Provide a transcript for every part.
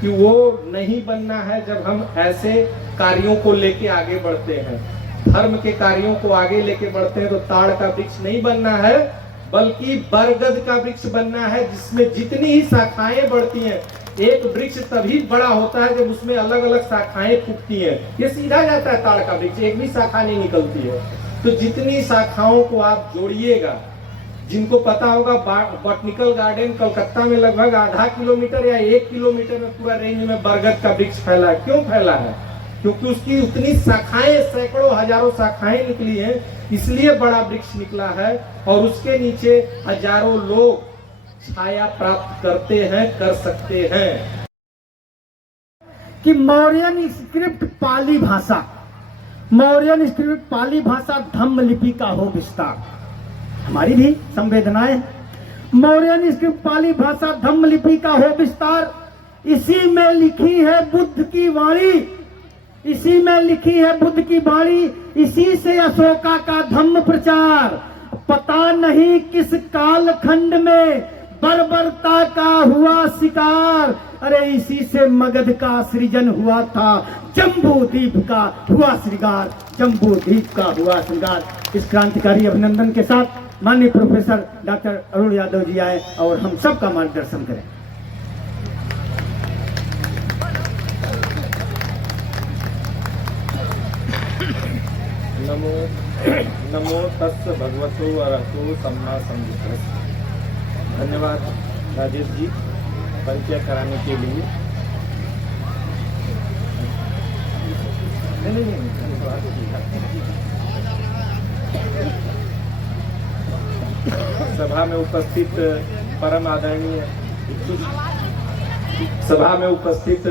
कि वो नहीं बनना है जब हम ऐसे कार्यों को लेके आगे बढ़ते हैं, धर्म के कार्यों को आगे लेके बढ़ते हैं, तो ताड़ का वृक्ष नहीं बनना है, बल्कि बरगद का वृक्ष बनना है, जिसमें जितनी ही शाखाएं बढ़ती हैं। एक वृक्ष तभी बड़ा होता है जब उसमें अलग अलग शाखाएं फूटती हैं। ये सीधा जाता है ताड़ का वृक्ष, एक भी शाखा नहीं निकलती है। तो जितनी शाखाओं को आप जोड़िएगा, जिनको पता होगा बॉटनिकल गार्डन कलकत्ता में लगभग आधा किलोमीटर या 1 किलोमीटर में पूरा रेंज में बरगद का वृक्ष फैला है। क्यों फैला है? क्योंकि उसकी उतनी शाखाएं, सैकड़ों हजारों शाखाएं निकली हैं, इसलिए बड़ा वृक्ष निकला है। और उसके नीचे हजारों लोग छाया प्राप्त करते हैं, कर सकते हैं। कि मौर्यन स्क्रिप्ट पाली भाषा, मौर्यन स्क्रिप्ट पाली भाषा धम्म लिपि का हो विस्तार। हमारी भी संवेदनाएं, मौर्यन स्क्रिप्ट पाली भाषा धम्म लिपि का हो विस्तार। इसी में लिखी है बुद्ध की वाणी, इसी में लिखी है बुद्ध की वाणी, इसी से अशोका का धम्म प्रचार। पता नहीं किस कालखंड में बर्बरता का हुआ शिकार, अरे इसी से मगध का सृजन हुआ था, जम्बू द्वीप का हुआ श्रृंगार, जम्बू द्वीप का हुआ श्रृंगार। इस क्रांतिकारी अभिनंदन के साथ माननीय प्रोफेसर डॉक्टर अरुण यादव जी आए और हम सबका मार्गदर्शन करें। नमो नमो तस् भगवतो अरहतो सम्मा सम्बुद्धस्स। धन्यवाद राजेश जी परिचय कराने के लिए। सभा में उपस्थित परम आदरणीय सभा में उपस्थित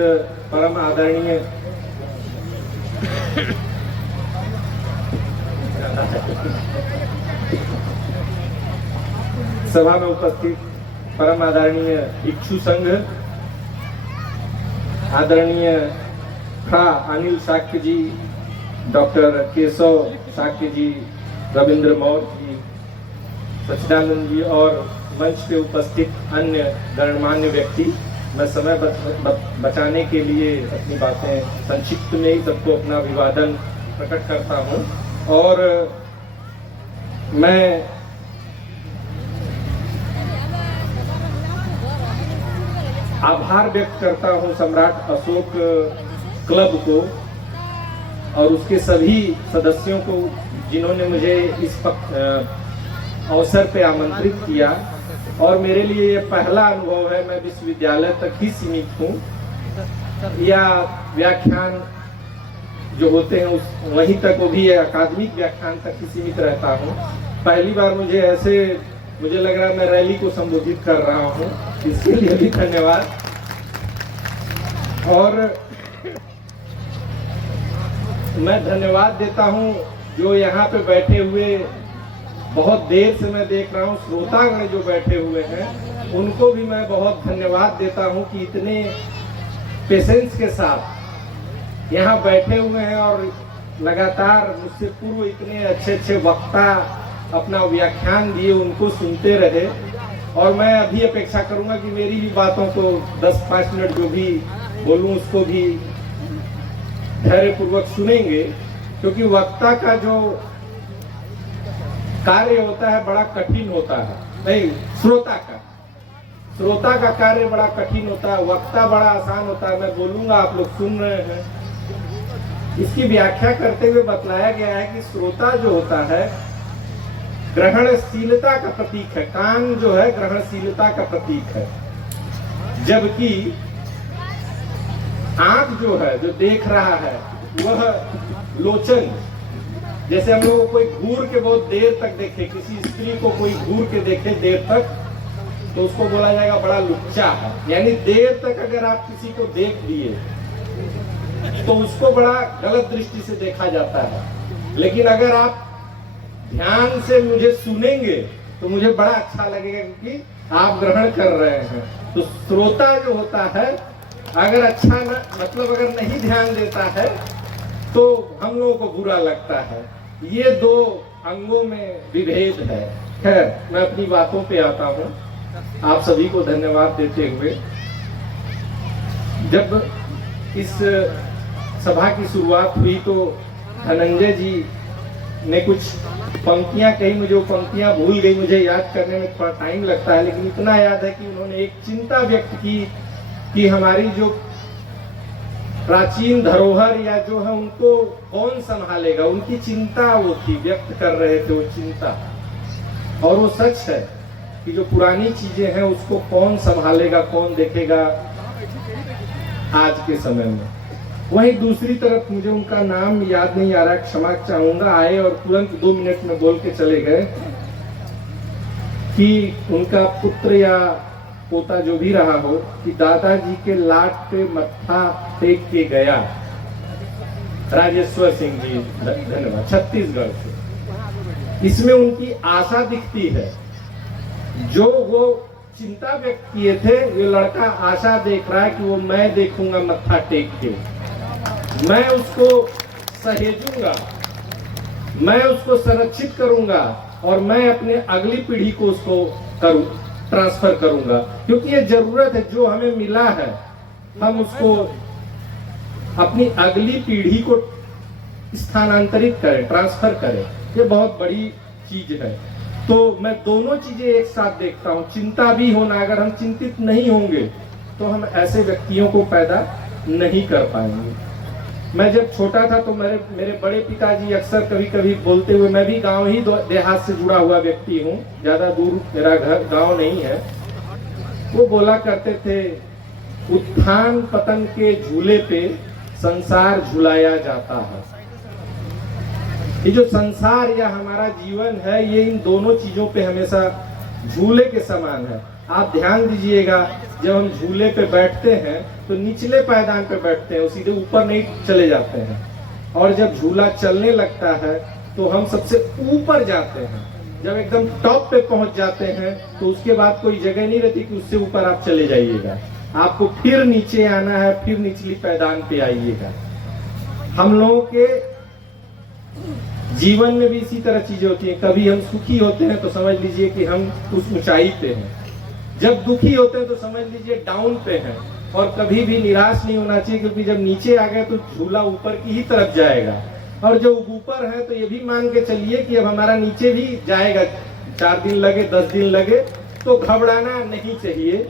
परम आदरणीय सभा में उपस्थित परम आदरणीय इक्षु संघ, आदरणीय खा अनिल शाक्य जी, डॉक्टर केशव शाक्य जी, रविंद्र मौर्य जी, सच्चिदानंद जी और मंच पे उपस्थित अन्य गणमान्य व्यक्ति, मैं समय बचाने के लिए अपनी बातें संक्षिप्त में ही सबको अपना अभिवादन प्रकट करता हूं। और मैं आभार व्यक्त करता हूं सम्राट अशोक क्लब को और उसके सभी सदस्यों को, जिन्होंने मुझे इस अवसर पे आमंत्रित किया। और मेरे लिए ये पहला अनुभव है, मैं विश्वविद्यालय तक ही सीमित हूँ या व्याख्यान जो होते हैं उस वहीं तक, वो भी अकादमिक व्याख्यान तक ही सीमित रहता हूँ। पहली बार मुझे लग रहा है मैं रैली को संबोधित कर रहा हूँ, इसके लिए भी धन्यवाद। और मैं धन्यवाद देता हूँ जो यहाँ पे बैठे हुए, बहुत देर से मैं देख रहा हूँ श्रोतागण जो बैठे हुए हैं, उनको भी मैं बहुत धन्यवाद देता हूँ कि इतने पेशेंस के साथ यहाँ बैठे हुए हैं और लगातार मुझसे पूर्व इतने अच्छे अच्छे वक्ता अपना व्याख्यान दिए, उनको सुनते रहे। और मैं अभी अपेक्षा करूंगा कि मेरी भी बातों को 10-5 मिनट जो भी बोलूं उसको भी धैर्यपूर्वक सुनेंगे, क्योंकि वक्ता का जो कार्य होता है बड़ा कठिन होता है। नहीं, श्रोता का कार्य बड़ा कठिन होता है, वक्ता बड़ा आसान होता है। मैं बोलूंगा, आप लोग सुन रहे हैं। इसकी व्याख्या करते हुए बतलाया गया है कि श्रोता जो होता है ग्रहणशीलता का प्रतीक है, कान जो है ग्रहणशीलता का प्रतीक है, जबकि आंख जो है, जो देख रहा है, वह लोचन, जैसे हम लोग कोई घूर के बहुत देर तक देखे, किसी स्त्री को कोई घूर के देखे देर तक, तो उसको बोला जाएगा बड़ा लुच्चा है। यानी देर तक अगर आप किसी को देख लिए तो उसको बड़ा गलत दृष्टि से देखा जाता है। लेकिन अगर आप ध्यान से मुझे सुनेंगे तो मुझे बड़ा अच्छा लगेगा, क्योंकि आप ग्रहण कर रहे हैं। तो श्रोता जो होता है, अगर अच्छा न, मतलब अगर नहीं ध्यान देता है तो हम लोगों को बुरा लगता है। ये दो अंगों में विभेद है। खैर, मैं अपनी बातों पे आता हूँ। आप सभी को धन्यवाद देते हुए जब इस सभा की शुरुआत हुई तो धनंजय जी ने कुछ पंक्तियां कही, मुझे वो पंक्तियां भूल गई, मुझे याद करने में थोड़ा टाइम लगता है, लेकिन इतना याद है कि उन्होंने एक चिंता व्यक्त की कि हमारी जो प्राचीन धरोहर या जो है उनको कौन संभालेगा। उनकी चिंता वो थी, व्यक्त कर रहे थे वो चिंता। और वो सच है कि जो पुरानी चीजें हैं उसको कौन संभालेगा, कौन देखेगा आज के समय में। वहीं दूसरी तरफ मुझे उनका नाम याद नहीं आ रहा, क्षमा चाहूंगा, आए और तुरंत 2 मिनट में बोल के चले गए कि उनका पुत्र या पोता जो भी रहा हो कि दादाजी के लाट पे मत्था टेक के गया। राजेश्वर सिंह जी, धन्यवाद, छत्तीसगढ़ से। इसमें उनकी आशा दिखती है। जो वो चिंता व्यक्त किए थे, ये लड़का आशा देख रहा है कि वो मैं देखूंगा मत्था टेक के, मैं उसको सहेजूंगा, मैं उसको संरक्षित करूंगा और मैं अपने अगली पीढ़ी को उसको ट्रांसफर करूंगा, क्योंकि ये जरूरत है। जो हमें मिला है हम उसको अपनी अगली पीढ़ी को स्थानांतरित करें, ट्रांसफर करें। ये बहुत बड़ी चीज है। तो मैं दोनों चीजें एक साथ देखता हूं, चिंता भी होना। अगर हम चिंतित नहीं होंगे तो हम ऐसे व्यक्तियों को पैदा नहीं कर पाएंगे। मैं जब छोटा था तो मेरे बड़े पिताजी अक्सर कभी कभी बोलते हुए, मैं भी गांव ही देहात से जुड़ा हुआ व्यक्ति हूँ, ज्यादा दूर मेरा घर गांव नहीं है, वो बोला करते थे, उत्थान पतन के झूले पे संसार झुलाया जाता है। ये जो संसार या हमारा जीवन है, ये इन दोनों चीजों पे हमेशा झूले के समान है। आप ध्यान दीजिएगा, जब हम झूले पे बैठते हैं तो निचले पायदान पे बैठते हैं, सीधे ऊपर नहीं चले जाते हैं। और जब झूला चलने लगता है तो हम सबसे ऊपर जाते हैं। जब एकदम टॉप पे पहुंच जाते हैं तो उसके बाद कोई जगह नहीं रहती कि उससे ऊपर आप चले जाइएगा। आपको फिर नीचे आना है, फिर निचली पायदान पे आइएगा। हम लोगों के जीवन में भी इसी तरह चीजें होती हैं। कभी हम सुखी होते हैं तो समझ लीजिए कि हम उस ऊंचाई पे हैं, जब दुखी होते हैं तो समझ लीजिए डाउन पे हैं। और कभी भी निराश नहीं होना चाहिए, क्योंकि जब नीचे आ गए तो झूला ऊपर की ही तरफ जाएगा। और जो ऊपर है तो ये भी मान के चलिए कि अब हमारा नीचे भी जाएगा, 4 दिन लगे 10 दिन लगे, तो घबराना नहीं चाहिए।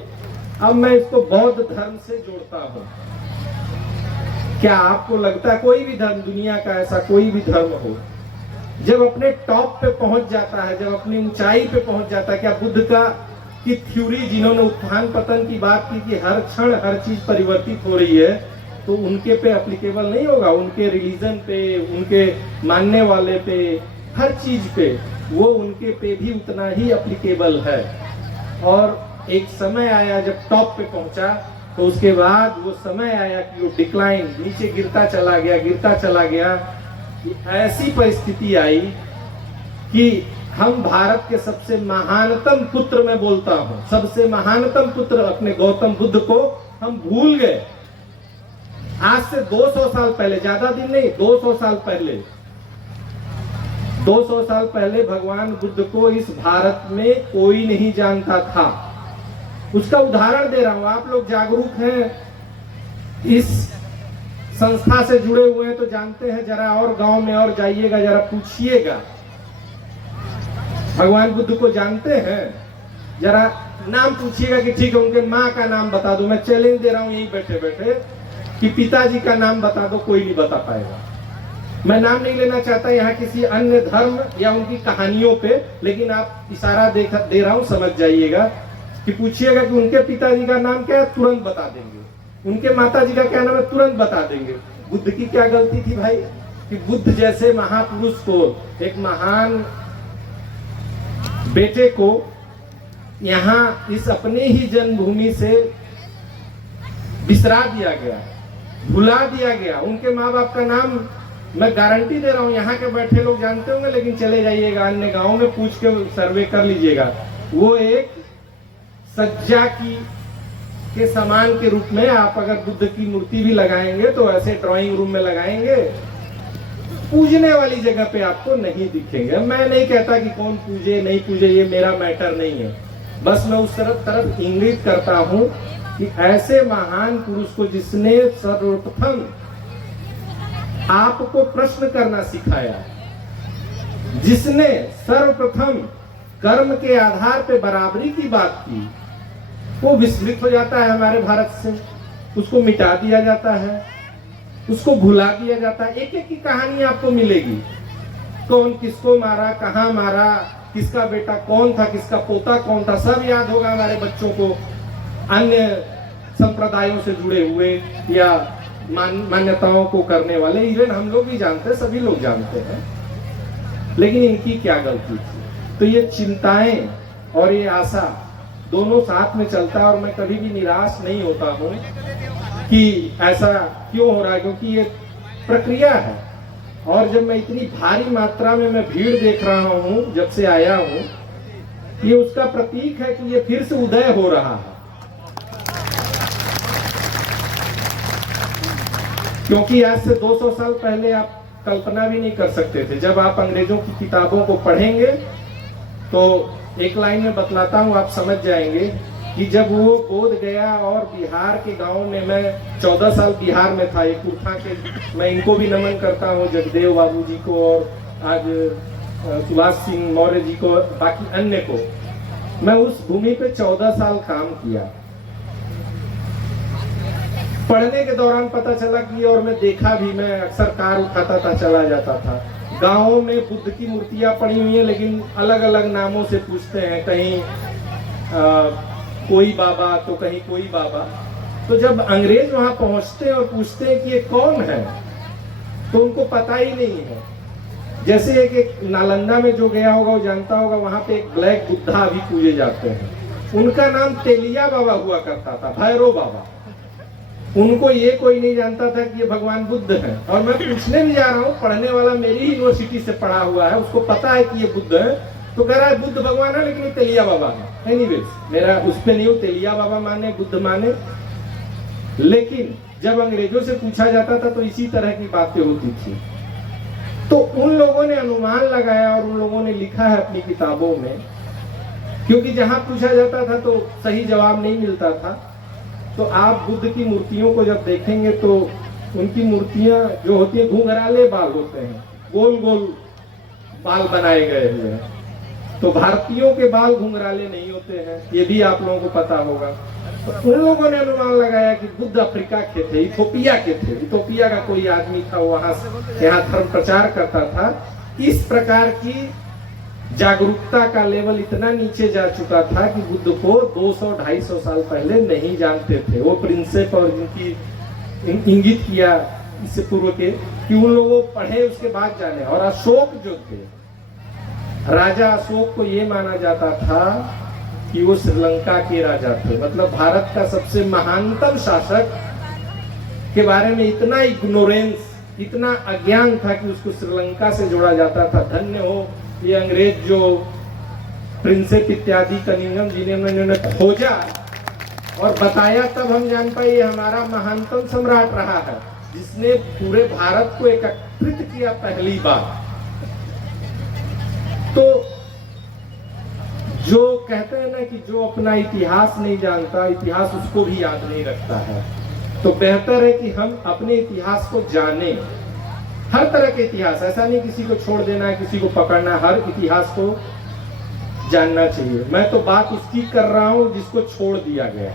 अब मैं इसको बौद्ध धर्म से जोड़ता हूँ। क्या आपको लगता है कोई भी धर्म, दुनिया का ऐसा कोई भी धर्म हो, जब अपने टॉप पे पहुंच जाता है, जब अपनी ऊंचाई पे पहुंच जाता है, क्या बुद्ध की थ्योरी, जिन्होंने उत्थान पतन की बात की कि हर क्षण हर चीज परिवर्तित हो रही है, तो उनके पे एप्लीकेबल नहीं होगा? उनके रिलीजन पे, उनके मानने वाले पे, हर चीज पे वो उनके पे भी उतना ही एप्लीकेबल है। और एक समय आया जब टॉप पे पहुंचा, तो उसके बाद वो समय आया कि वो डिक्लाइन, नीचे गिरता चला गया। ऐसी परिस्थिति आई कि हम भारत के सबसे महानतम पुत्र, मैं बोलता हूं सबसे महानतम पुत्र अपने गौतम बुद्ध को हम भूल गए। आज से 200 साल पहले, ज्यादा दिन नहीं, 200 साल पहले, 200 साल पहले भगवान बुद्ध को इस भारत में कोई नहीं जानता था। उसका उदाहरण दे रहा हूं। आप लोग जागरूक हैं, इस संस्था से जुड़े हुए हैं तो जानते हैं। जरा और गांव में और जाइएगा, जरा पूछिएगा, भगवान बुद्ध को जानते हैं? जरा नाम पूछिएगा कि ठीक है उनके माँ का नाम बता दो। मैं चैलेंज दे रहा हूं यहीं बैठे बैठे कि पिताजी का नाम बता दो, कोई नहीं बता पाएगा। मैं नाम नहीं लेना चाहता यहाँ किसी अन्य धर्म या उनकी कहानियों पे, लेकिन आप इशारा दे रहा हूं, समझ जाइएगा कि पूछिएगा कि उनके पिताजी का नाम क्या है, तुरंत बता देंगे। उनके माताजी का क्या नाम है, तुरंत बता देंगे। बुद्ध की क्या गलती थी भाई कि बुद्ध जैसे महापुरुष को, एक महान बेटे को यहाँ इस अपने ही जन्मभूमि से बिसरा दिया गया, भुला दिया गया। उनके माँ बाप का नाम मैं गारंटी दे रहा हूँ यहाँ के बैठे लोग जानते होंगे, लेकिन चले जाइएगा अन्य गांवों में, पूछ के सर्वे कर लीजिएगा। वो एक सज्जा के समान के रूप में, आप अगर बुद्ध की मूर्ति भी लगाएंगे तो ऐसे ड्राइंग रूम में लगाएंगे, पूजने वाली जगह पे आपको नहीं दिखेंगे। मैं नहीं कहता कि कौन पूजे नहीं पूजे, ये मेरा मैटर नहीं है। बस मैं उस तरफ इंगित करता हूं कि ऐसे महान पुरुष को जिसने सर्वप्रथम आपको प्रश्न करना सिखाया, जिसने सर्वप्रथम कर्म के आधार पे बराबरी की बात की, वो विस्मृत हो जाता है हमारे भारत से, उसको मिटा दिया जाता है, उसको भुला दिया जाता है। एक एक की कहानी आपको मिलेगी, कौन किसको मारा, कहाँ मारा, किसका बेटा कौन था, किसका पोता कौन था, सब याद होगा हमारे बच्चों को। अन्य संप्रदायों से जुड़े हुए या मान्यताओं को करने वाले, इवन हम लोग भी जानते हैं, सभी लोग जानते हैं, लेकिन इनकी क्या गलती थी। तो ये चिंताएं और ये आशा दोनों साथ में चलता है, और मैं कभी भी निराश नहीं होता हूं कि ऐसा क्यों हो रहा है, क्योंकि ये प्रक्रिया है। और जब मैं इतनी भारी मात्रा में मैं भीड़ देख रहा हूं जब से आया हूं, ये उसका प्रतीक है कि ये फिर से उदय हो रहा है। क्योंकि आज से 200 साल पहले आप कल्पना भी नहीं कर सकते थे। जब आप अंग्रेजों की किताबों को पढ़ेंगे तो एक लाइन में बतलाता हूं, आप समझ जाएंगे कि जब वो बोध गया और बिहार के गांव में, मैं 14 साल बिहार में था, एक कुर्था के, मैं इनको भी नमन करता हूं, जगदेव बाबू जी को और आज सुभाष सिंह मौर्य जी को, बाकी अन्य को। मैं उस भूमि पे 14 साल काम किया। पढ़ने के दौरान पता चला कि, और मैं देखा भी, मैं अक्सर कार उठाता था, चला जाता था, गांवों में बुद्ध की मूर्तियां पड़ी हुई हैं, लेकिन अलग अलग नामों से पूछते हैं, कहीं कोई बाबा तो कहीं कोई बाबा। तो जब अंग्रेज वहां पहुंचते हैं और पूछते हैं कि ये कौन है, तो उनको पता ही नहीं है। जैसे एक नालंदा में जो गया होगा वो जानता होगा, वहां पे एक ब्लैक बुद्धा अभी पूजे जाते हैं, उनका नाम तेलिया बाबा हुआ करता था, भैरव बाबा। उनको ये कोई नहीं जानता था कि ये भगवान बुद्ध है। और मैं पूछने भी जा रहा हूँ, पढ़ने वाला मेरी यूनिवर्सिटी से पढ़ा हुआ है, उसको पता है कि ये बुद्ध है, तो कह रहा है बुद्ध भगवान है, लेकिन ये तेलिया बाबा है। एनीवेज, मेरा उस पे नहीं हो, तेलिया बाबा माने, बुद्ध माने। लेकिन जब अंग्रेजों से पूछा जाता था तो इसी तरह की बातें होती थी। तो उन लोगों ने अनुमान लगाया और उन लोगों ने लिखा है अपनी किताबों में, क्योंकि जहां पूछा जाता था तो सही जवाब नहीं मिलता था। तो आप बुद्ध की मूर्तियों को जब देखेंगे तो उनकी मूर्तियां जो होती है, घुंघराले बाल होते हैं, गोल गोल बाल बनाए गए हुए हैं। तो भारतीयों के बाल घुंघराले नहीं होते हैं, ये भी आप लोगों को पता होगा। तो उन लोगों ने अनुमान लगाया कि बुद्ध अफ्रीका के थे, इथोपिया के थे, इथोपिया का कोई आदमी था, वहां यहाँ धर्म प्रचार करता था। इस प्रकार की जागरूकता का लेवल इतना नीचे जा चुका था कि बुद्ध को 200-250 साल पहले नहीं जानते थे। वो प्रिंसेप और जिनकी इंगित किया इससे पूर्व के, कि उन लोगों पढ़े उसके बाद जाने। और अशोक जो थे, राजा अशोक को ये माना जाता था कि वो श्रीलंका के राजा थे, मतलब भारत का सबसे महानतम शासक के बारे में इतना इग्नोरेंस, इतना अज्ञान था कि उसको श्रीलंका से जोड़ा जाता था। धन्य हो ये अंग्रेज जो प्रिंसेप इत्यादि कनिंगम जिन्होंने खोजा और बताया, तब हम जान पाए ये हमारा महानतम सम्राट रहा है, जिसने पूरे भारत को एकत्रित किया पहली बार। तो जो कहते हैं ना कि जो अपना इतिहास नहीं जानता, इतिहास उसको भी याद नहीं रखता है। तो बेहतर है कि हम अपने इतिहास को जानें, हर तरह के इतिहास, ऐसा नहीं किसी को छोड़ देना है, किसी को पकड़ना है, हर इतिहास को जानना चाहिए। मैं तो बात उसकी कर रहा हूं जिसको छोड़ दिया गया,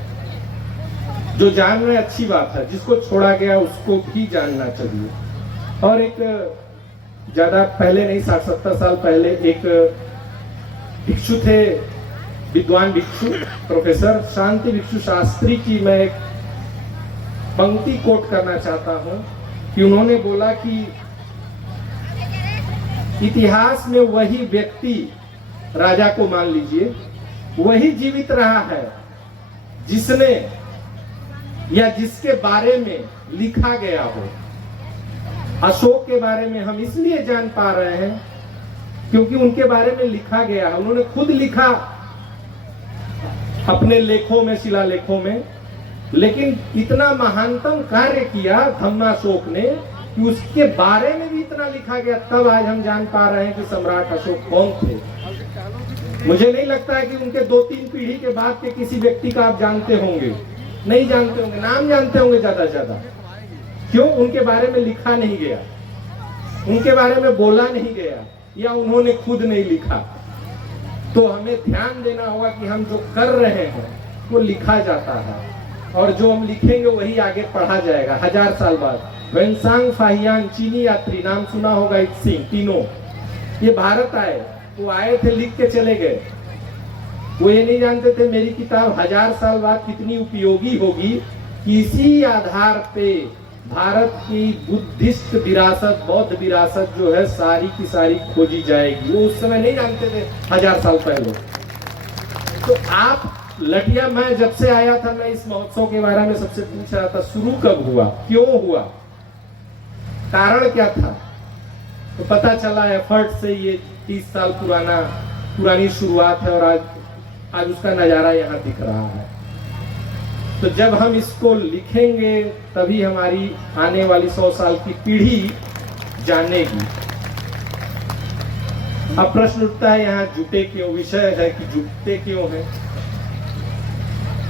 जो जान रहे अच्छी बात है, जिसको छोड़ा गया उसको भी जानना चाहिए। और एक ज्यादा पहले नहीं, 60-70 साल पहले एक भिक्षु थे, विद्वान भिक्षु, प्रोफेसर शांति भिक्षु शास्त्री की मैं एक पंक्ति कोट करना चाहता हूं कि उन्होंने बोला कि इतिहास में वही व्यक्ति, राजा को मान लीजिए, वही जीवित रहा है जिसने या जिसके बारे में लिखा गया हो। अशोक के बारे में हम इसलिए जान पा रहे हैं क्योंकि उनके बारे में लिखा गया है, उन्होंने खुद लिखा अपने लेखों में, शिलालेखों में। लेकिन इतना महानतम कार्य किया धम्माशोक ने कि उसके बारे में भी इतना लिखा गया, तब आज हम जान पा रहे हैं कि सम्राट अशोक कौन थे। मुझे नहीं लगता है कि उनके 2-3 पीढ़ी के बाद के किसी व्यक्ति का आप जानते होंगे नहीं जानते होंगे, नाम जानते होंगे ज्यादा से ज्यादा। क्यों? उनके बारे में लिखा नहीं गया, उनके बारे में बोला नहीं गया, या उन्होंने खुद नहीं लिखा। तो हमें ध्यान देना होगा कि हम जो कर रहे हैं वो लिखा जाता है, और जो हम लिखेंगे वही आगे पढ़ा जाएगा 1000 साल बाद। वेंसांग फाहियान चीनी यात्री, नाम सुना होगा, इत सिंह, तीनों ये भारत आए, वो आए थे, लिख के चले गए। वो ये नहीं जानते थे मेरी किताब 1000 साल बाद कितनी उपयोगी होगी, किसी आधार पे भारत की बुद्धिस्ट विरासत, बौद्ध विरासत जो है सारी की सारी खोजी जाएगी। वो उस समय नहीं जानते थे 1000 साल पहले। तो आप लटिया, मैं जब से आया था मैं इस महोत्सव के बारे में सबसे पूछ रहा था, शुरू कब हुआ, क्यों हुआ, कारण क्या था। तो पता चला एफर्ट से ये 30 साल पुरानी शुरुआत है, और आज उसका नजारा यहाँ दिख रहा है। तो जब हम इसको लिखेंगे तभी हमारी आने वाली 100 साल की पीढ़ी जानेगी। अब प्रश्न उठता है यहाँ जुटे क्यों, विषय है कि जुटते क्यों हैं।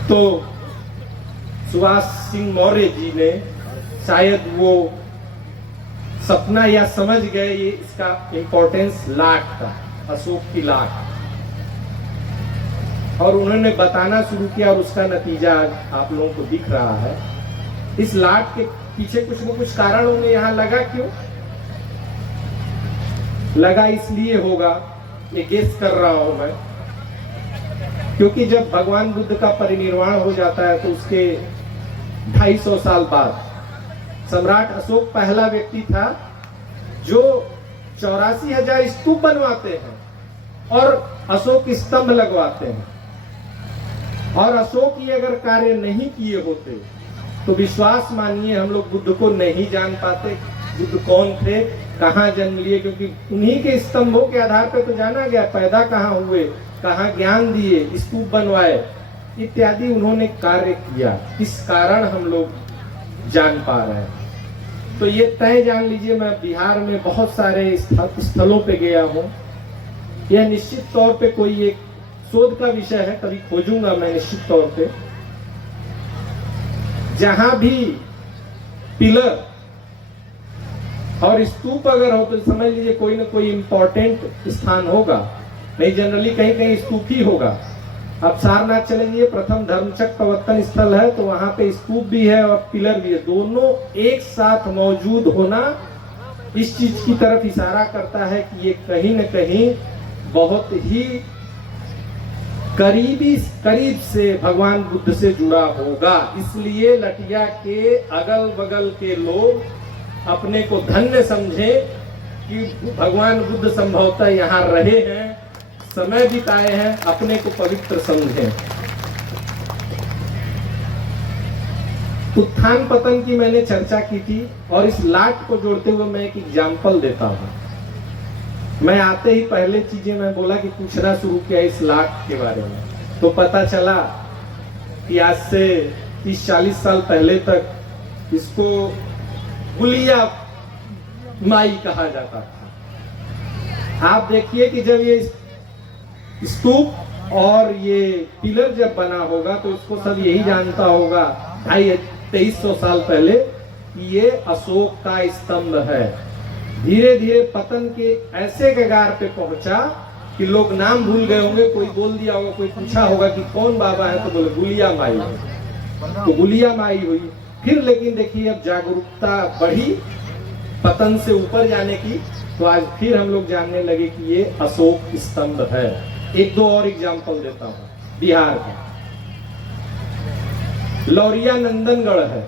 तो सुभाष सिंह मौर्य जी ने शायद वो सपना या समझ गए ये इसका इंपॉर्टेंस लाट का, अशोक की लाट, और उन्होंने बताना शुरू किया, और उसका नतीजा आप लोगों को दिख रहा है। इस लाट के पीछे कुछ न कुछ कारण उन्हें यहाँ लगा। क्यों लगा? इसलिए होगा, ये गेस कर रहा हूं मैं, क्योंकि जब भगवान बुद्ध का परिनिर्वाण हो जाता है तो उसके 250 साल बाद सम्राट अशोक पहला व्यक्ति था जो 84,000 स्तूप बनवाते हैं और अशोक स्तंभ लगवाते हैं। और अशोक ये अगर कार्य नहीं किए होते तो विश्वास मानिए हम लोग बुद्ध को नहीं जान पाते, बुद्ध कौन थे, कहाँ जन्म लिए, क्योंकि उन्हीं के स्तंभों के आधार पर तो जाना गया पैदा कहाँ हुए, कहाँ ज्ञान दिए, स्तूप बनवाए इत्यादि उन्होंने कार्य किया। इस कारण हम लोग जान पा रहे हैं। तो ये तय जान लीजिए, मैं बिहार में बहुत सारे स्थलों पे गया हूँ। यह निश्चित तौर पे कोई एक शोध का विषय है, कभी खोजूंगा मैं निश्चित तौर पे। जहां भी पिलर और स्तूप अगर हो तो समझ लीजिए कोई ना कोई इंपॉर्टेंट स्थान होगा, नहीं जनरली कहीं कहीं स्तूप ही होगा। अब सारनाथ चलेंगे, प्रथम धर्मचक्र प्रवर्तन स्थल है, तो वहां पे स्तूप भी है और पिलर भी है, दोनों एक साथ मौजूद होना इस चीज की तरफ इशारा करता है कि ये कहीं न कहीं बहुत ही करीब से भगवान बुद्ध से जुड़ा होगा। इसलिए लटिया के अगल बगल के लोग अपने को धन्य समझे कि भगवान बुद्ध संभवतः यहाँ रहे हैं, समय बिताए हैं, अपने को पवित्र समझें। उत्थान पतन की मैंने चर्चा की थी, और इस लाट को जोड़ते हुए मैं एक एग्जाम्पल देता हूं। मैं आते ही पहले चीजें मैं बोला कि पूछना शुरू किया इस लाट के बारे में, तो पता चला कि आज से 30-40 साल पहले तक इसको गुलिया माई कहा जाता था। आप देखिए कि जब ये स्तूप और ये पिलर जब बना होगा तो इसको सब यही जानता होगा 250-2300 साल पहले कि ये अशोक का स्तंभ है। धीरे धीरे पतन के ऐसे कगार पे पहुंचा कि लोग नाम भूल गए होंगे, कोई बोल दिया होगा, कोई पूछा होगा कि कौन बाबा है, तो बोले गुलिया माई है, तो गुलिया माई हुई। फिर लेकिन देखिए अब जागरूकता बढ़ी पतन से ऊपर जाने की, तो आज फिर हम लोग जानने लगे कि ये अशोक स्तंभ है। एक दो और एग्जाम्पल देता हूं। बिहार का लौरिया नंदनगढ़ है,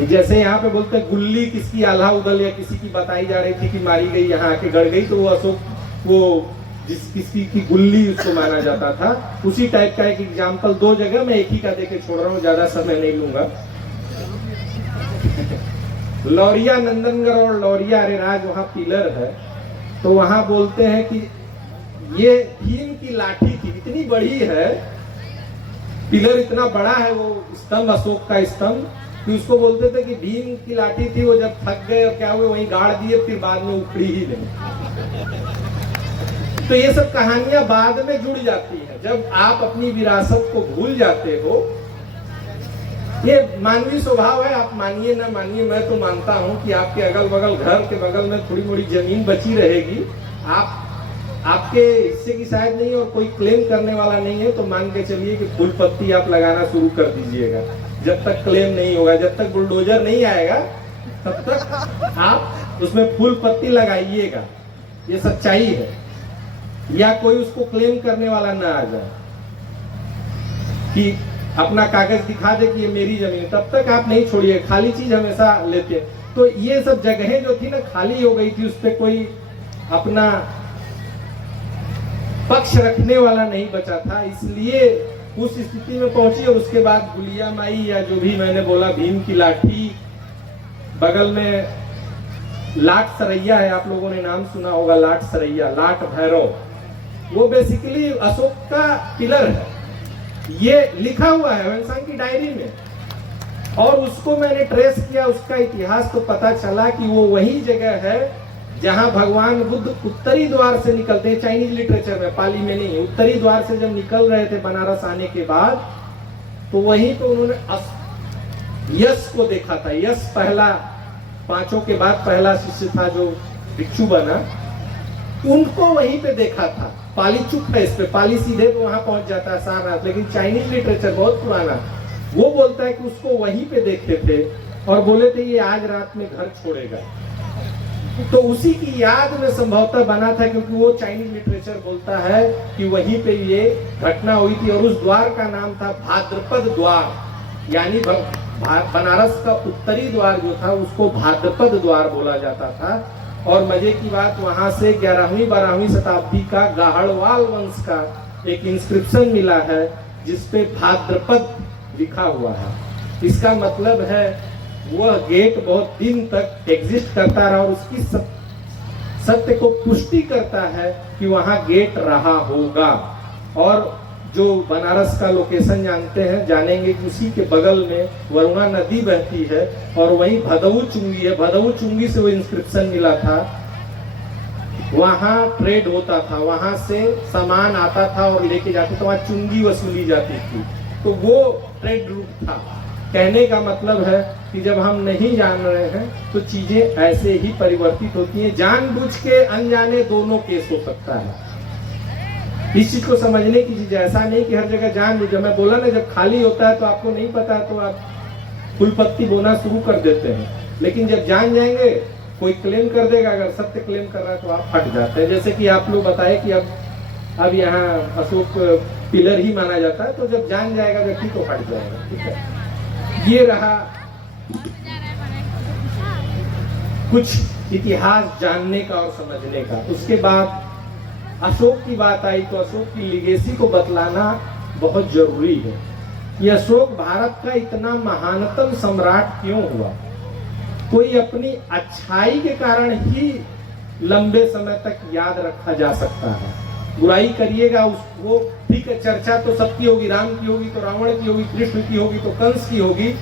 जैसे यहाँ पे बोलते हैं गुल्ली किसकी आल्हा उदल या किसी की बताई जा रही थी कि मारी गई, यहाँ आके गड़ गई, तो वो अशोक वो किसी की गुल्ली उसको माना जाता था। उसी टाइप का एक एग्जाम्पल दो जगह मैं एक ही का देके छोड़ रहा हूँ, ज्यादा समय नहीं लूंगा। लौरिया नंदनगढ़ और लौरिया अरेराज वहाँ पिलर है, तो वहाँ बोलते हैं कि ये भीम की लाठी थी, इतनी बड़ी है, पिलर इतना बड़ा है वो स्तंभ, अशोक का स्तंभ, कि उसको बोलते थे कि भीम की लाठी थी, वो जब थक गए और क्या हुए वहीं गाड़ दिए, फिर बाद में उखड़ी ही नहीं। तो ये सब कहानियां बाद में जुड़ जाती हैं। जब आप अपनी विरासत को भूल जाते हो ये मानवीय स्वभाव है, आप मानिए ना मानिए, मैं तो मानता हूं कि आपके अगल बगल घर के बगल में थोड़ी मोड़ी जमीन बची रहेगी, आपके हिस्से की शायद नहीं और कोई क्लेम करने वाला नहीं है, तो मान के चलिए कि फूल पत्ती आप लगाना शुरू कर दीजिएगा। जब तक क्लेम नहीं होगा, जब तक बुलडोजर नहीं आएगा, तब तक आप उसमें फूल पत्ती लगाइएगा। ये सच्चाई है, या कोई उसको क्लेम करने वाला ना आ जाए कि अपना कागज दिखा दे कि ये मेरी जमीन, तब तक आप नहीं छोड़िए। खाली चीज हमेशा लेते हैं। तो ये सब जगहें जो थी ना खाली हो गई थी, उस पर कोई अपना पक्ष रखने वाला नहीं बचा था, इसलिए उस स्थिति में पहुंची। और उसके बाद गुलिया माई या जो भी मैंने बोला, भीम की लाठी, बगल में लाट सरैया है, आप लोगों ने नाम सुना होगा, लाट सरैया, लाट भैरव, वो बेसिकली अशोक का पिलर है। ये लिखा हुआ है वेंसांग की डायरी में, और उसको मैंने ट्रेस किया, उसका इतिहास, तो पता चला कि वो वही जगह है जहां भगवान बुद्ध उत्तरी द्वार से निकलते हैं। चाइनीज लिटरेचर में, पाली में नहीं, उत्तरी द्वार से जब निकल रहे थे बनारस आने के बाद, तो वहीं तो उन्होंने यश को देखा था। यश पहला, पांचों के बाद पहला शिष्य था जो भिक्षु बना, उनको वहीं पे देखा था। पाली चुप है इस पे, पाली सीधे तो वहां पहुंच जाता है सारनाथ, लेकिन चाइनीज लिटरेचर बहुत पुराना, वो बोलता है कि उसको वहीं पे देखते थे और बोले थे ये आज रात में घर छोड़ेगा। तो उसी की याद में संभवतः बना था, क्योंकि वो चाइनीज लिटरेचर बोलता है कि वहीं पे ये घटना हुई थी। और उस द्वार का नाम था भाद्रपद द्वार, यानी बनारस का उत्तरी द्वार जो था उसको भाद्रपद द्वार बोला जाता था। और मजे की बात, वहां से 11वीं 12वीं शताब्दी का गाहड़वाल वंश का एक इंस्क्रिप्शन मिला है जिसपे भाद्रपद लिखा हुआ है। इसका मतलब है वह गेट बहुत दिन तक एग्जिस्ट करता रहा, और उसकी सत्य को पुष्टि करता है कि वहां गेट रहा होगा। और जो बनारस का लोकेशन जानते हैं, जानेंगे कि उसी के बगल में वरुणा नदी बहती है, और वहीं भदऊ चुंगी है। भदऊ चुंगी से वो इंस्क्रिप्शन मिला था, वहां ट्रेड होता था, वहां से सामान आता था और लेके जाते थे, वहां चुंगी वसूली जाती थी। तो वो ट्रेड रूट था। कहने का मतलब है कि जब हम नहीं जान रहे हैं तो चीजें ऐसे ही परिवर्तित होती हैं। जानबूझ के अनजाने दोनों केस हो सकता है। इस चीज को समझने की चीज, ऐसा नहीं कि हर जगह जानबूझ। मैं बोला ना, जब खाली होता है तो आपको नहीं पता है तो आप फूल पत्ती बोना शुरू कर देते हैं, लेकिन जब जान जाएंगे, कोई क्लेम कर देगा, अगर सत्य क्लेम कर रहा है तो आप हट जाते हैं। जैसे कि आप लोग बताए कि अब यहाँ अशोक पिलर ही माना जाता है, तो जब जान जाएगा व्यक्ति तो हट जाएगा। ठीक है, ये रहा कुछ इतिहास जानने का और समझने का। उसके बाद अशोक की बात आई, तो अशोक की लिगेसी को बतलाना बहुत जरूरी है कि अशोक भारत का इतना महानतम सम्राट क्यों हुआ। कोई अपनी अच्छाई के कारण ही लंबे समय तक याद रखा जा सकता है। बुराई करिएगा वो ठीक है, चर्चा तो सबकी होगी, राम की होगी तो रावण की होगी, कृष्ण की होगी तो कंस की होगी,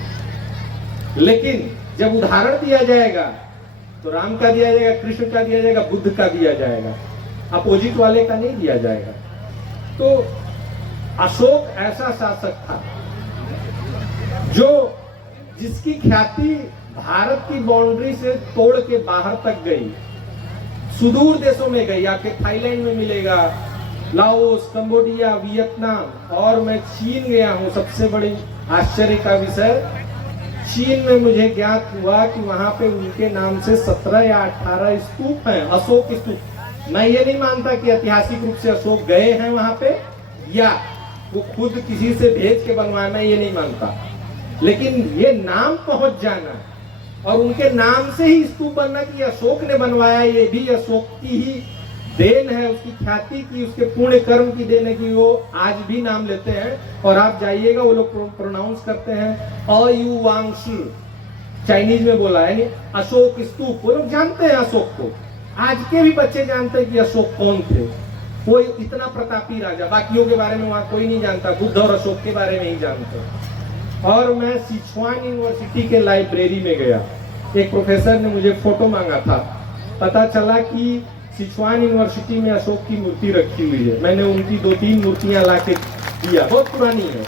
लेकिन जब उदाहरण दिया जाएगा तो राम का दिया जाएगा, कृष्ण का दिया जाएगा, बुद्ध का दिया जाएगा, अपोजिट वाले का नहीं दिया जाएगा। तो अशोक ऐसा शासक था जो जिसकी ख्याति भारत की बाउंड्री से तोड़ के बाहर तक गई, सुदूर देशों में गई। आपके थाईलैंड में मिलेगा, लाओस, कंबोडिया, वियतनाम, और मैं चीन गया हूं। सबसे बड़ी आश्चर्य का विषय, चीन में मुझे ज्ञात हुआ कि वहां पे उनके नाम से 17 या 18 स्तूप हैं, अशोक स्तूप। मैं ये नहीं मानता कि ऐतिहासिक रूप से अशोक गए हैं वहां पे या वो खुद किसी से भेज के बनवाया, मैं ये नहीं मानता, लेकिन ये नाम पहुंच जाना और उनके नाम से ही स्तूप बनना कि अशोक ने बनवाया, ये भी अशोक की ही देन है, उसकी ख्याति की, उसके पुण्य कर्म की देन है कि वो आज भी नाम लेते हैं। और आप जाइएगा, वो लोग प्रोनाउंस करते हैं अयुवांशु, चाइनीज में बोला है, यानी अशोक स्तूप। वो लोग जानते हैं अशोक को, आज के भी बच्चे जानते हैं कि अशोक कौन थे। वो इतना प्रतापी राजा, बाकियों के बारे में वहां कोई नहीं जानता, बुद्ध और अशोक के बारे में ही जानते। और मैं सिचुआन यूनिवर्सिटी के लाइब्रेरी में गया, एक प्रोफेसर ने मुझे फोटो मांगा था, पता चला कि सिचुआन यूनिवर्सिटी में अशोक की मूर्ति रखी हुई है। मैंने उनकी 2-3 मूर्तियां लाके दिया, बहुत पुरानी है।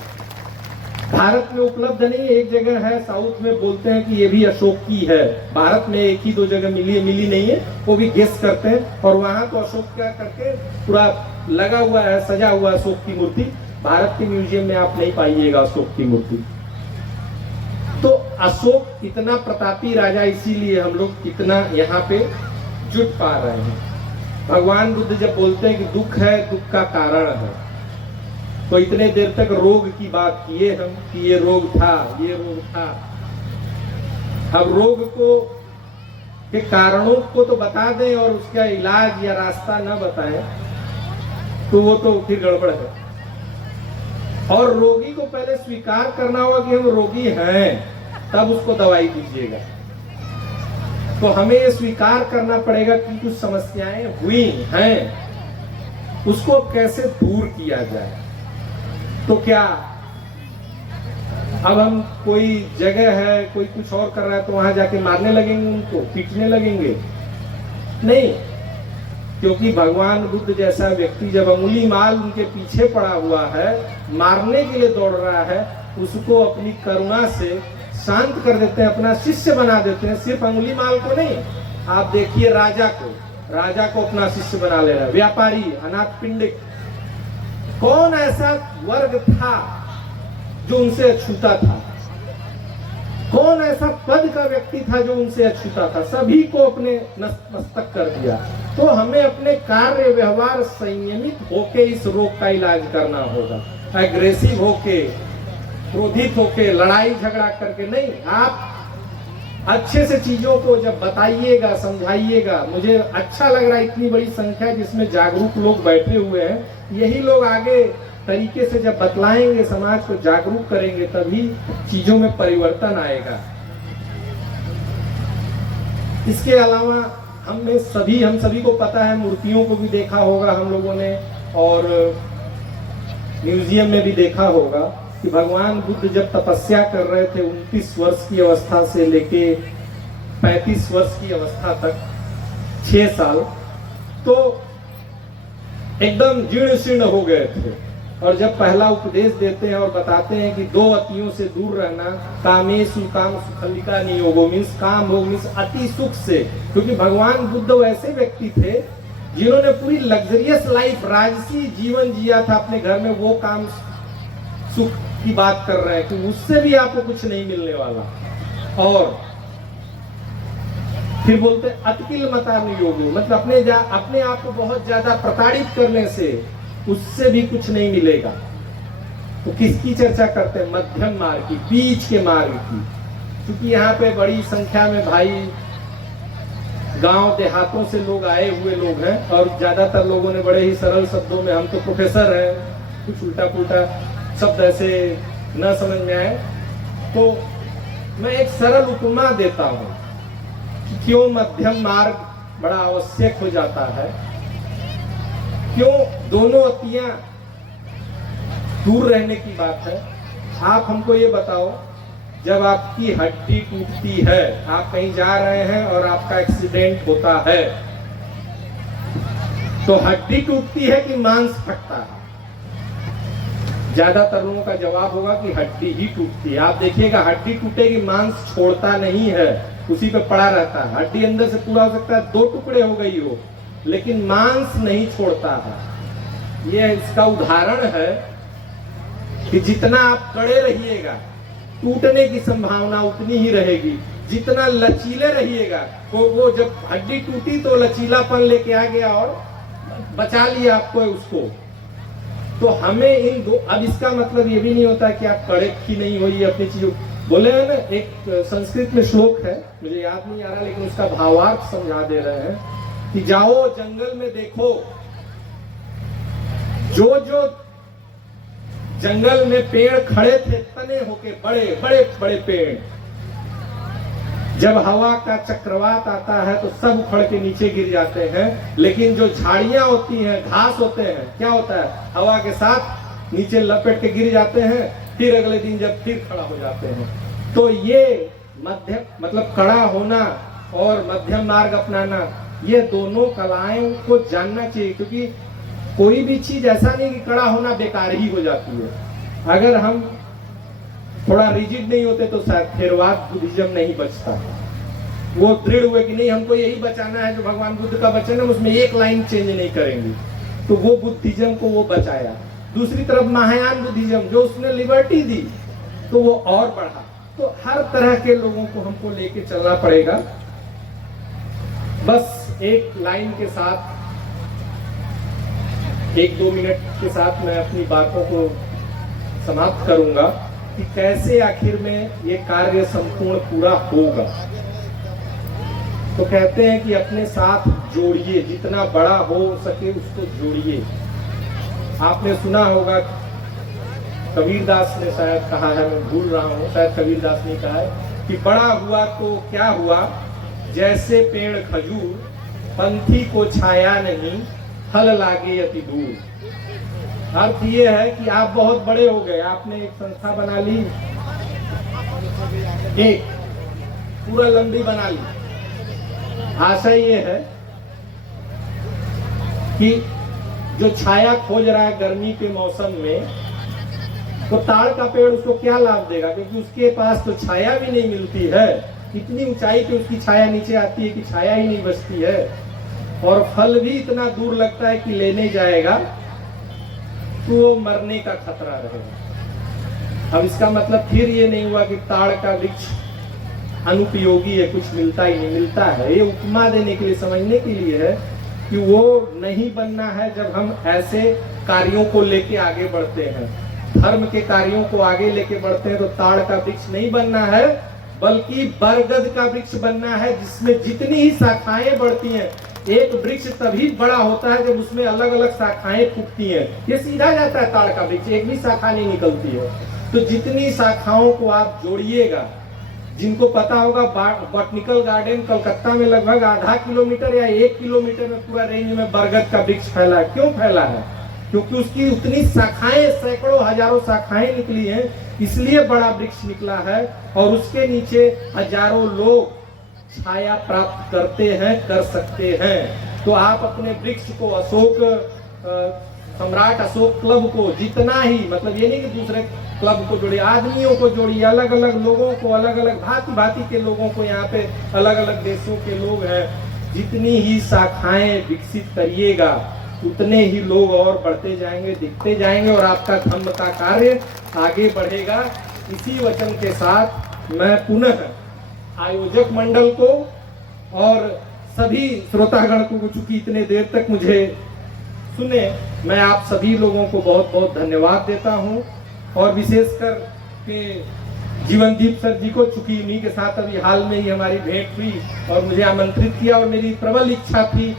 भारत में उपलब्ध नहीं, एक जगह है साउथ में, बोलते हैं कि ये भी अशोक की है। भारत में एक ही दो जगह मिली नहीं है, वो भी गेस करते हैं। और वहां तो अशोक क्या करके पूरा लगा हुआ है, सजा हुआ अशोक की मूर्ति। भारत के म्यूजियम में आप नहीं पाइएगा अशोक की मूर्ति। तो अशोक इतना प्रतापी राजा, इसीलिए हम लोग इतना यहाँ पे जुट पा रहे हैं। भगवान बुद्ध जब बोलते हैं कि दुख है, दुख का कारण है, तो इतने देर तक रोग की बात किए हम कि ये रोग था, ये रोग था। अब रोग को के कारणों को तो बता दें और उसका इलाज या रास्ता न बताएं तो वो तो फिर गड़बड़ है। और रोगी को पहले स्वीकार करना होगा कि हम रोगी हैं, तब उसको दवाई दीजिएगा। तो हमें ये स्वीकार करना पड़ेगा कि कुछ समस्याएं हुई हैं, उसको कैसे दूर किया जाए। तो क्या अब हम कोई जगह है, कोई कुछ और कर रहा है तो वहां जाके मारने लगेंगे, उनको पीटने लगेंगे? नहीं, क्योंकि भगवान बुद्ध जैसा व्यक्ति जब अंगुली माल उनके पीछे पड़ा हुआ है, मारने के लिए दौड़ रहा है, उसको अपनी करुणा से शांत कर देते हैं, अपना शिष्य बना देते हैं। सिर्फ अंगुली माल को नहीं, आप देखिए राजा को अपना शिष्य बना ले रहा है। व्यापारी, अनाथ पिंडिक, कौन ऐसा वर्ग था जो उनसे अछूता था? कौन ऐसा पद का व्यक्ति था जो उनसे अछूता था? सभी को अपने मस्तक कर दिया। तो हमें अपने कार्य व्यवहार संयमित होके इस रोग का इलाज करना होगा। एग्रेसिव होके, क्रोधित होके, लड़ाई झगड़ा करके नहीं। आप अच्छे से चीजों को जब बताइएगा, समझाइएगा। मुझे अच्छा लग रहा है इतनी बड़ी संख्या जिसमें जागरूक लोग बैठे हुए हैं। यही लोग आगे तरीके से जब बतलाएंगे, समाज को जागरूक करेंगे, तभी चीजों में परिवर्तन आएगा। इसके अलावा हम सभी को पता है, मूर्तियों को भी देखा होगा हम लोगों ने, और म्यूजियम में भी देखा होगा कि भगवान बुद्ध जब तपस्या कर रहे थे 29 वर्ष की अवस्था से लेके 35 वर्ष की अवस्था तक, 6 साल, तो एकदम जीर्ण शीर्ण हो गए थे। और जब पहला उपदेश देते हैं और बताते हैं कि 2 अतियों से दूर रहना, कामेषु काम सुखलिका नियोगो, मीन्स काम भोग मीन्स अति सुख से। क्योंकि भगवान बुद्ध वैसे व्यक्ति थे जिन्होंने पूरी लग्जरियस लाइफ, राजसी जीवन जिया था अपने घर में। वो काम सुख की बात कर रहे हैं कि उससे भी आपको कुछ नहीं मिलने वाला। और फिर बोलते अतकिल मता नियोगो, मतलब अपने आप को बहुत ज्यादा प्रताड़ित करने से उससे भी कुछ नहीं मिलेगा। तो किसकी चर्चा करते हैं? मध्यम मार्ग की, बीच के मार्ग की। क्योंकि यहाँ पे बड़ी संख्या में भाई गांव देहातों से लोग आए हुए लोग हैं, और ज्यादातर लोगों ने बड़े ही सरल शब्दों में, हम तो प्रोफेसर हैं, कुछ उल्टा पुल्टा शब्द ऐसे न समझ में आए तो मैं एक सरल उपमा देता हूं कि क्यों मध्यम मार्ग बड़ा आवश्यक हो जाता है, क्यों दोनों अतियां दूर रहने की बात है। आप हमको ये बताओ, जब आपकी हड्डी टूटती है, आप कहीं जा रहे हैं और आपका एक्सीडेंट होता है, तो हड्डी टूटती है कि मांस फटता है? ज्यादातर लोगों का जवाब होगा कि हड्डी ही टूटती है। आप देखिएगा, हड्डी टूटेगी, मांस छोड़ता नहीं है, उसी पे पड़ा रहता है। हड्डी अंदर से पूरा हो सकता है 2 टुकड़े हो गई हो, लेकिन मांस नहीं छोड़ता है। ये इसका उदाहरण है कि जितना आप कड़े रहिएगा, टूटने की संभावना उतनी ही रहेगी। जितना लचीले रहिएगा, तो वो जब हड्डी टूटी तो लचीलापन लेके आ गया और बचा लिया आपको उसको। तो हमें इन दो, अब इसका मतलब ये भी नहीं होता कि आप कड़े ही नहीं होइए अपनी चीजों। बोले हैं ना, एक संस्कृत में श्लोक है, मुझे याद नहीं आ रहा, लेकिन उसका भावार्थ समझा दे रहे हैं कि जाओ जंगल में देखो, जो जंगल में पेड़ खड़े थे तने होके, बड़े पेड़, जब हवा का चक्रवात आता है तो सब उखड़ के नीचे गिर जाते हैं। लेकिन जो झाड़ियां होती हैं, घास होते हैं, क्या होता है, हवा के साथ नीचे लपेट के गिर जाते हैं, फिर अगले दिन जब फिर खड़ा हो जाते हैं। तो ये मध्यम मतलब कड़ा होना और मध्यम मार्ग अपनाना, ये दोनों कलाएं को जानना चाहिए। क्योंकि कोई भी चीज ऐसा नहीं कि कड़ा होना बेकार ही हो जाती है। अगर हम थोड़ा रिजिड नहीं होते तो शायद थेरवाद बुद्धिज्म नहीं बचता। वो दृढ़ हुए कि नहीं, हमको यही बचाना है जो भगवान बुद्ध का वचन है, उसमें एक लाइन चेंज नहीं करेंगे, तो वो बुद्धिज्म को वो बचाया। दूसरी तरफ महायान बुद्धिज्म जो उसने लिबर्टी दी तो वो और बढ़ा। तो हर तरह के लोगों को हमको लेके चलना पड़ेगा। बस एक लाइन के साथ, 1-2 मिनट के साथ मैं अपनी बातों को समाप्त करूंगा कि कैसे आखिर में ये कार्य संपूर्ण पूरा होगा। तो कहते हैं कि अपने साथ जोड़िए, जितना बड़ा हो सके उसको जोड़िए। आपने सुना होगा, कबीरदास ने शायद कहा है, मैं भूल रहा हूँ, शायद कबीरदास ने कहा है कि बड़ा हुआ तो क्या हुआ, जैसे पेड़ खजूर, पंथी को छाया नहीं, फल लागे अति दूर। अर्थ ये है कि आप बहुत बड़े हो गए, आपने एक संस्था बना ली, एक पूरा लंबी बना ली। आशा ये है कि जो छाया खोज रहा है गर्मी के मौसम में, तो ताड़ का पेड़ उसको क्या लाभ देगा, क्योंकि उसके पास तो छाया भी नहीं मिलती है, इतनी ऊंचाई पे उसकी छाया नीचे आती है कि छाया ही नहीं बचती है, और फल भी इतना दूर लगता है कि लेने जाएगा तो वो मरने का खतरा रहेगा। अब इसका मतलब फिर ये नहीं हुआ कि ताड़ का वृक्ष अनुपयोगी है, कुछ मिलता ही नहीं, मिलता है। ये उपमा देने के लिए, समझने के लिए है कि वो नहीं बनना है जब हम ऐसे कार्यों को लेके आगे बढ़ते हैं, धर्म के कार्यों को आगे लेके बढ़ते हैं, तो ताड़ का वृक्ष नहीं बनना है, बल्कि बरगद का वृक्ष बनना है, जिसमें जितनी ही शाखाएं बढ़ती हैं। एक वृक्ष तभी बड़ा होता है जब उसमें अलग अलग शाखाएं फूटती हैं। ये सीधा जाता है ताड़ का वृक्ष, एक भी शाखा नहीं निकलती है। तो जितनी शाखाओं को आप जोड़िएगा, जिनको पता होगा बॉटनिकल गार्डन कलकत्ता में लगभग आधा किलोमीटर या 1 किलोमीटर में पूरा रेंज में बरगद का वृक्ष फैला है। क्यों फैला है? क्योंकि उसकी उतनी शाखाएं, सैकड़ों हजारों शाखाएं निकली हैं, इसलिए बड़ा वृक्ष निकला है। और उसके नीचे हजारों लोग छाया प्राप्त करते हैं, कर सकते हैं। तो आप अपने वृक्ष को, अशोक सम्राट अशोक क्लब को जितना ही, मतलब ये नहीं कि दूसरे क्लब को जोड़िए, आदमियों को जोड़िए, अलग अलग लोगों को, अलग अलग भांति भांति के लोगों को, यहाँ पे अलग अलग देशों के लोग हैं, जितनी ही शाखाएं विकसित करिएगा उतने ही लोग और बढ़ते जाएंगे, दिखते जाएंगे, और आपका धम्म का कार्य आगे बढ़ेगा। इसी वचन के साथ मैं पुनः आयोजक मंडल को और सभी श्रोतागण को, चूंकि इतने देर तक मुझे सुने, मैं आप सभी लोगों को बहुत बहुत धन्यवाद देता हूं। और विशेषकर के जीवनदीप सर जी को, चूंकि उन्हीं के साथ अभी हाल में ही हमारी भेंट हुई और मुझे आमंत्रित किया, और मेरी प्रबल इच्छा थी,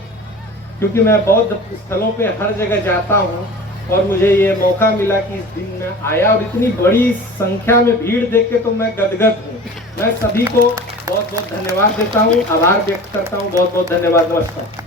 क्योंकि मैं बौद्ध स्थलों पे हर जगह जाता हूं, और मुझे ये मौका मिला कि इस दिन में आया, और इतनी बड़ी संख्या में भीड़ देख के तो मैं गदगद हूँ। मैं सभी को बहुत बहुत धन्यवाद देता हूँ, आभार व्यक्त करता हूँ। बहुत बहुत धन्यवाद। नमस्कार।